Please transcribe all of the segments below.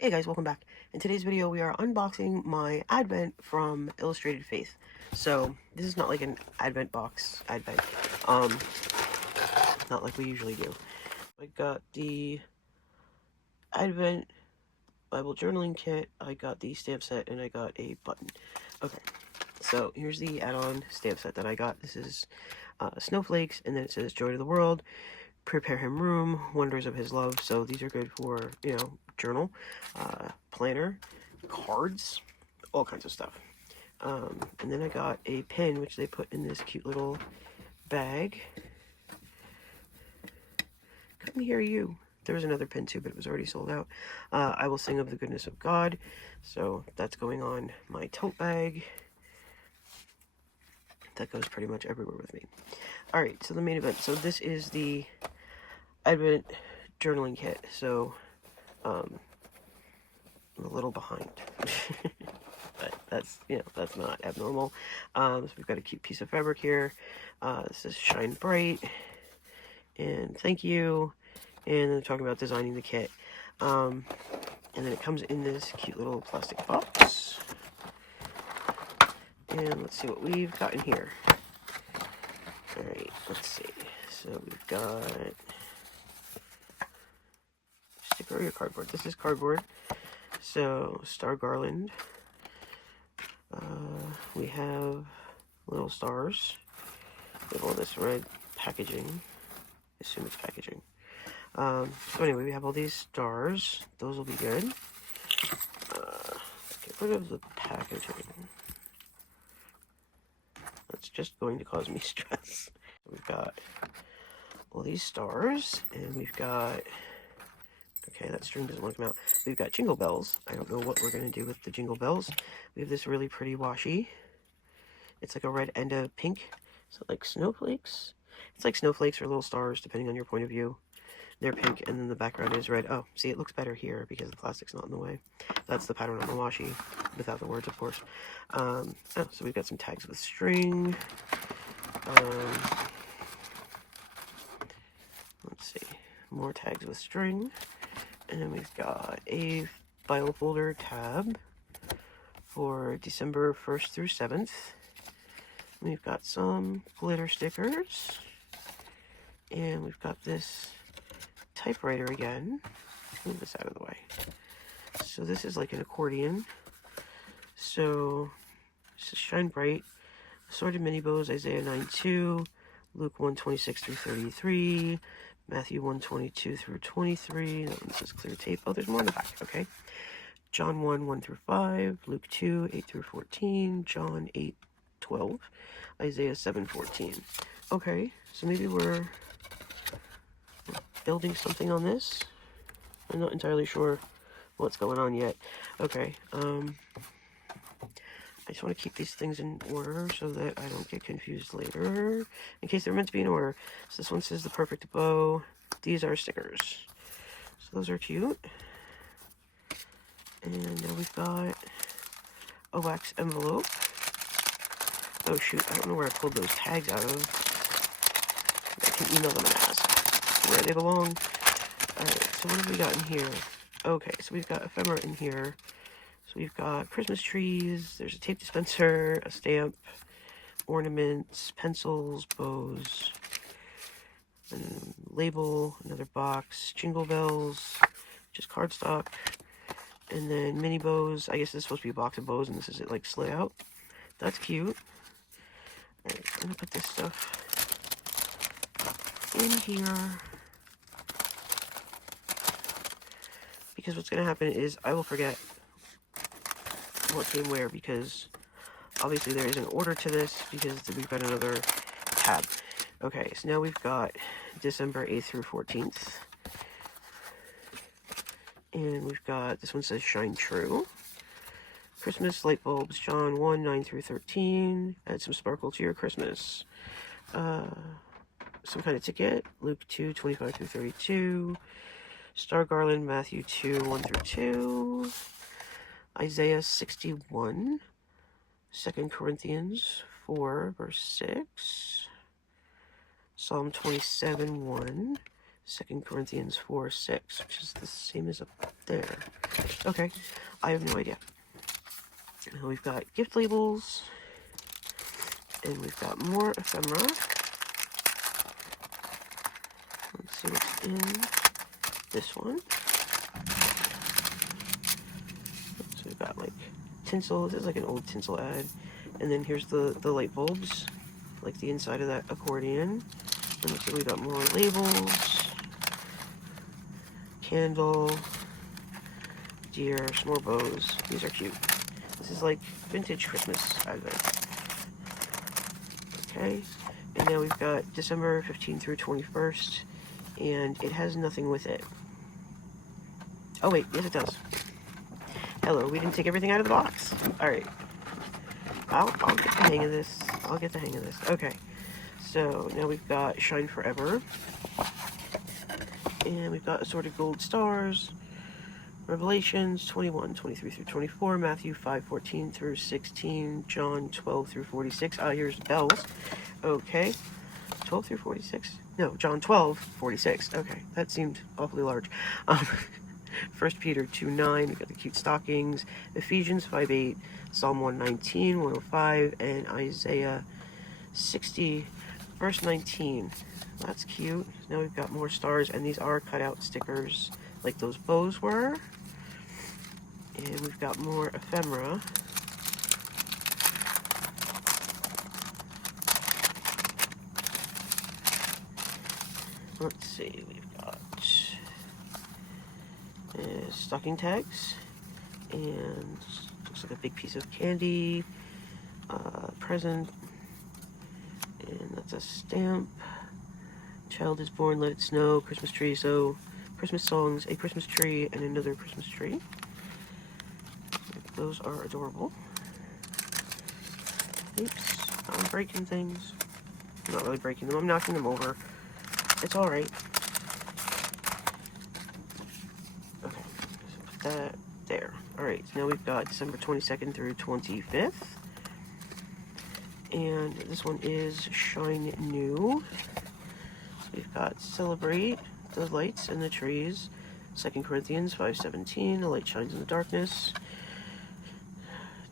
Hey guys, welcome back. In today's video, we are unboxing my Advent from Illustrated Faith. So, this is not like an Advent box, um, not like we usually do. I got the Advent Bible journaling kit, I got the stamp set, and I got a button. Okay, so here's the add-on stamp set that I got. This is snowflakes, and then it says Joy to the World, Prepare Him Room, Wonders of His Love. So these are good for, journal, planner, cards, all kinds of stuff. And then I got a pin, which they put in this cute little bag. Come hear you. There was another pin too, but it was already sold out. I will sing of the goodness of God. So that's going on my tote bag. That goes pretty much everywhere with me. All right, so the main event. So this is the Advent journaling kit. So I'm a little behind. But that's not abnormal. So we've got a cute piece of fabric here. This is Shine Bright, and thank you. And then talking about designing the kit. And then it comes in this cute little plastic box. And let's see what we've got in here. All right, let's see. So we've got sticker or cardboard. This is cardboard. So star garland. We have little stars. We have all this red packaging. I assume it's packaging. So anyway, we have all these stars. Those will be good. Get rid of the packaging. That's just going to cause me stress. We've got all these stars, and we've got... Okay, that string doesn't want to come out. We've got jingle bells. I don't know what we're going to do with the jingle bells. We have this really pretty washi. It's like a red and a pink. So like snowflakes? It's like snowflakes or little stars, depending on your point of view. They're pink, and then the background is red. Oh, see, it looks better here because the plastic's not in the way. That's the pattern on the washi, without the words, of course. So we've got some tags with string. Let's see, more tags with string. And then we've got a file folder tab for December 1st through 7th. We've got some glitter stickers. And we've got this typewriter again. Move this out of the way. So this is like an accordion. So this is Shine Bright, Assorted Mini Bows, Isaiah 9:2, Luke 1:26 through 33, Matthew 1:22 through 23. That one says clear tape. Oh, there's more in the back. Okay. John 1:1 through 5, Luke 2:8 through 14, John 8:12, Isaiah 7:14. Okay, so maybe we're building something on this. I'm not entirely sure what's going on yet. Okay, I just want to keep these things in order so that I don't get confused later, in case they're meant to be in order. So this one says the perfect bow. These are stickers. So those are cute. And now we've got a wax envelope. Oh shoot, I don't know where I pulled those tags out of. I can email them and ask where they belong. Alright, so what have we got in here? Okay, so we've got ephemera in here. So we've got Christmas trees, there's a tape dispenser, a stamp, ornaments, pencils, bows, and label, another box, jingle bells, just cardstock, and then mini bows. I guess this is supposed to be a box of bows, and this is it like slid out. That's cute. Alright, I'm gonna put this stuff in here. Because what's going to happen is I will forget what came where, because obviously there is an order to this because we've got another tab. Okay, so now we've got December 8th through 14th. And we've got, this one says Shine True. Christmas light bulbs, John 1:9 through 13. Add some sparkle to your Christmas. Some kind of ticket, Luke 2:25 through 32. Star Garland, Matthew 2:1 through 2, Isaiah 61, 2 Corinthians 4, verse 6, Psalm 27:1, 2 Corinthians 4:6, which is the same as up there. Okay, I have no idea. Now we've got gift labels, and we've got more ephemera. Let's see what's in this one. So we've got like tinsel. This is like an old tinsel ad. And then here's the light bulbs, like the inside of that accordion. And let's see, we got more labels, candle, deer, some more bows. These are cute. This is like vintage Christmas advent. Okay, and now we've got December 15th through 21st, and it has nothing with it. Oh wait, yes it does. Hello, we didn't take everything out of the box. All right. I'll get the hang of this. I'll get the hang of this. Okay. So now we've got Shine Forever. And we've got Assorted Gold Stars. Revelations 21, 23 through 24. Matthew 5, 14 through 16. John 12 through 46. Ah, here's the bells. Okay. 12 through 46? No, John 12, 46. Okay. That seemed awfully large. 1 Peter 2:9, we got the cute stockings, Ephesians 5:8, Psalm 119, 105, and Isaiah 60, verse 19. That's cute. Now we've got more stars, and these are cutout stickers like those bows were. And we've got more ephemera. Let's see, we've got stocking tags, and looks like a big piece of candy, present, and that's a stamp. Child is born, let it snow, Christmas tree, so Christmas songs, a Christmas tree, and another Christmas tree. Those are adorable. Oops, I'm breaking things. I'm not really breaking them, I'm knocking them over. It's alright. Okay, so put that there. Alright, so now we've got December 22nd through 25th. And this one is Shine New. We've got Celebrate, the lights and the trees. 2 Corinthians 5:17, the light shines in the darkness.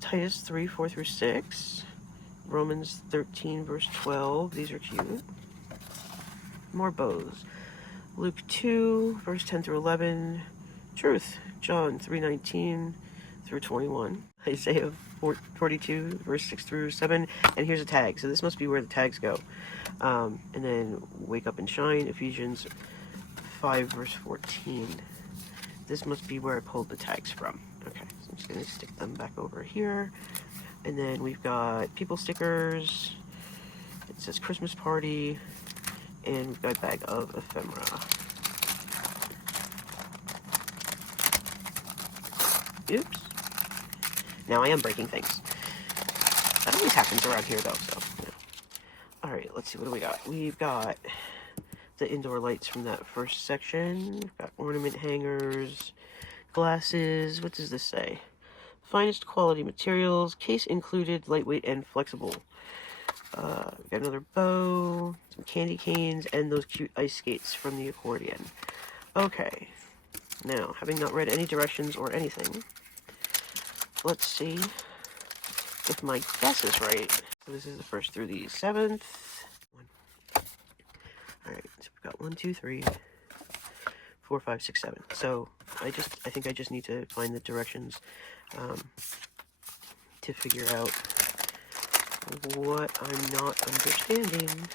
Titus 3, 4 through 6. Romans 13, verse 12. These are cute. More bows. Luke 2, verse 10 through 11. Truth, John 3:19 through 21. Isaiah 42, verse 6 through 7. And here's a tag. So this must be where the tags go. And then Wake Up and Shine, Ephesians 5, verse 14. This must be where I pulled the tags from. Okay, so I'm just going to stick them back over here. And then we've got people stickers. It says Christmas Party. And we've got a bag of ephemera. Oops. Now I am breaking things. That always happens around here though, so. Yeah. Alright, let's see, what do we got? We've got the indoor lights from that first section. We've got ornament hangers, glasses. What does this say? Finest quality materials, case included, lightweight and flexible. We've got another bow, some candy canes, and those cute ice skates from the accordion. Okay, now, having not read any directions or anything, let's see if my guess is right. So this is the 1st through the 7th. Alright, so we've got 1, 2, 3, 4, 5, 6, 7. So I think I just need to find the directions to figure out what I'm not understanding.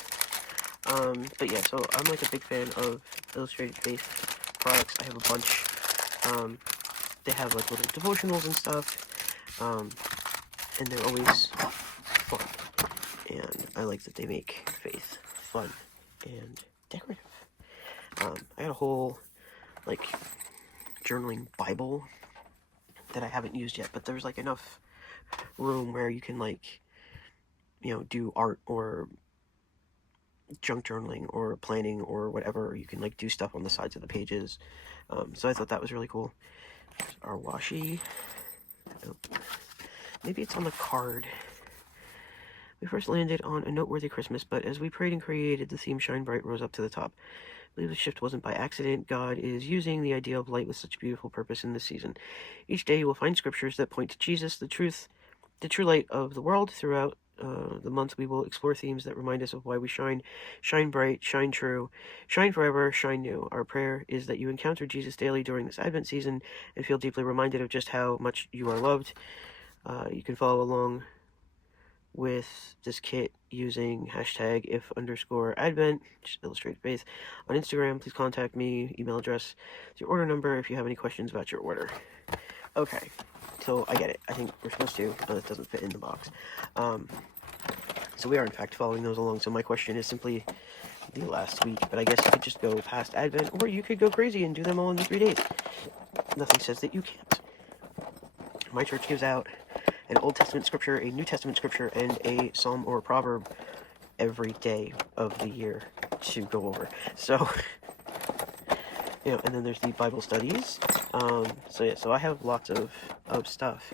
But yeah, so I'm like a big fan of Illustrated Faith products. I have a bunch. They have like little devotionals and stuff. And they're always fun. And I like that they make faith fun and decorative. I got a whole like journaling Bible that I haven't used yet, but there's like enough room where you can like, you know, do art or junk journaling or planning or whatever. You can like do stuff on the sides of the pages. So I thought that was really cool. There's our washi. Oh, maybe it's on the card. We first landed on A Noteworthy Christmas, but as we prayed and created, the theme Shine Bright rose up to the top. believe the shift wasn't by accident. God is using the idea of light with such beautiful purpose in this season. Each day you will find scriptures that point to Jesus, the true light of the world. Throughout the month, we will explore themes that remind us of why we shine. Shine bright, shine true, shine forever, shine new. Our prayer is that you encounter Jesus daily during this Advent season and feel deeply reminded of just how much you are loved. You can follow along with this kit using hashtag if_Advent, just illustrated faith, on Instagram. Please contact me. Email address, your order number if you have any questions about your order. Okay, so I get it. I think we're supposed to. It doesn't fit in the box. So we are in fact following those along. So my question is simply the last week, but I guess you could just go past Advent, or you could go crazy and do them all in 3 days. Nothing says that you can't. My church gives out an Old Testament scripture, a New Testament scripture, and a psalm or proverb every day of the year to go over. So, and then there's the Bible studies. So I have lots of stuff.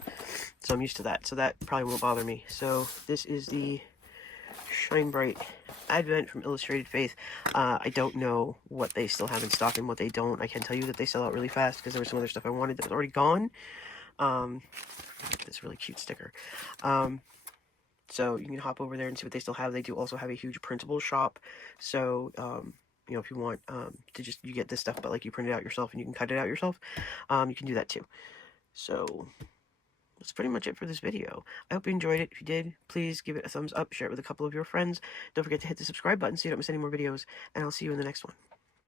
So I'm used to that. So that probably won't bother me. So this is the Shine Bright Advent from Illustrated Faith. I don't know what they still have in stock and what they don't. I can tell you that they sell out really fast because there was some other stuff I wanted that was already gone. This really cute sticker. So you can hop over there and see what they still have. They do also have a huge printable shop. So, if you want to you get this stuff, but like you print it out yourself and you can cut it out yourself, you can do that too. So that's pretty much it for this video. I hope you enjoyed it. If you did, please give it a thumbs up, share it with a couple of your friends. Don't forget to hit the subscribe button so you don't miss any more videos, and I'll see you in the next one.